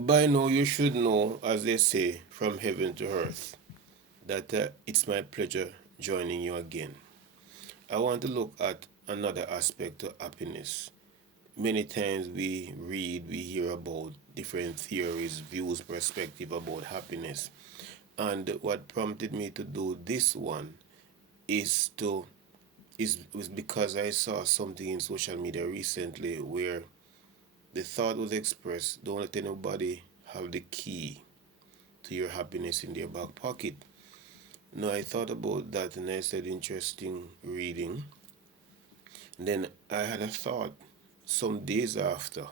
By now, you should know, as they say, from heaven to earth, that it's my pleasure joining you again. I want to look at another aspect of happiness. Many times we read, we hear about different theories, views, perspective about happiness. And what prompted me to do this one is to is was because I saw something in social media recently where the thought was expressed, don't let anybody have the key to your happiness in their back pocket. Now I thought about that and I said interesting reading. And then I had a thought some days after.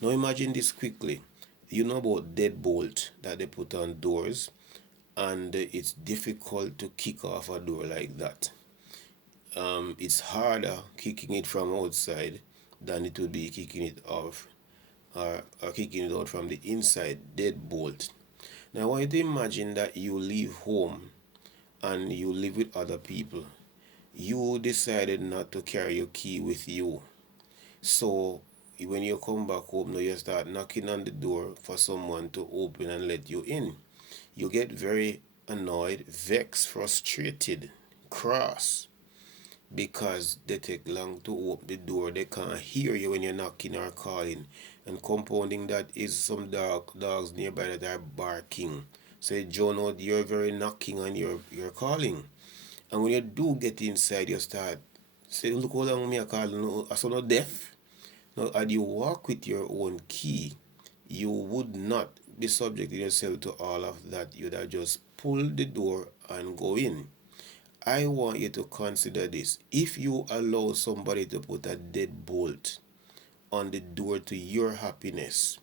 Now imagine this quickly. You know about deadbolt that they put on doors, and it's difficult to kick off a door like that. It's harder kicking it from outside than it would be kicking it off or kicking it out from the inside. Deadbolt. Now I want you to imagine that you leave home and you live with other people. You decided not to carry your key with you. So when you come back home, now you start knocking on the door for someone to open and let you in. You get very annoyed, vexed, frustrated, cross because they take long to open the door. They can't hear you when you're knocking or calling. And compounding that is some dogs nearby that are barking. So John, you're very knocking and you're calling. And when you do get inside, you start say, look how long me a call. No, I saw no deaf. Now, had you walk with your own key, you would not be subjecting yourself to all of that. You'd have just pull the door and go in. I want you to consider this. If you allow somebody to put a deadbolt on the door to your happiness,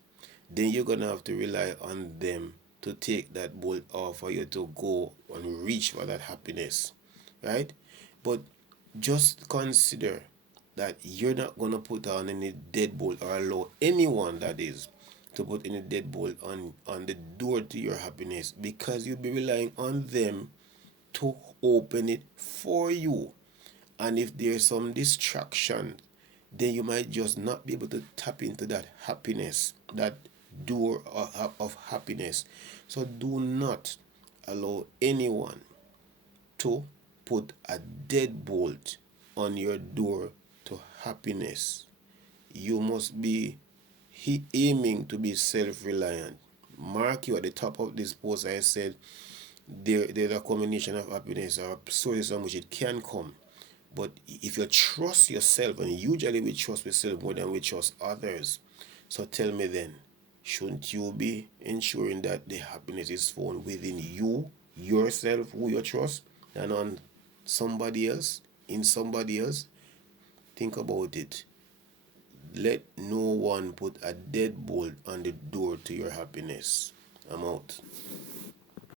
then you're gonna have to rely on them to take that bolt off for you to go and reach for that happiness, right? But just consider that you're not gonna put on any deadbolt or allow anyone that is to put any deadbolt on the door to your happiness because you'll be relying on them to open it for you. And if there's some distraction, then you might just not be able to tap into that happiness, that door of happiness. So do not allow anyone to put a deadbolt on your door to happiness. You must be aiming to be self-reliant. Mark you at the top of this post. I said there's a combination of happiness or sources from which it can come. But if you trust yourself, and usually we trust yourself more than we trust others, so tell me then, shouldn't you be ensuring that the happiness is found within you, yourself, who you trust, and on somebody else, in somebody else? Think about it. Let no one put a deadbolt on the door to your happiness. I'm out.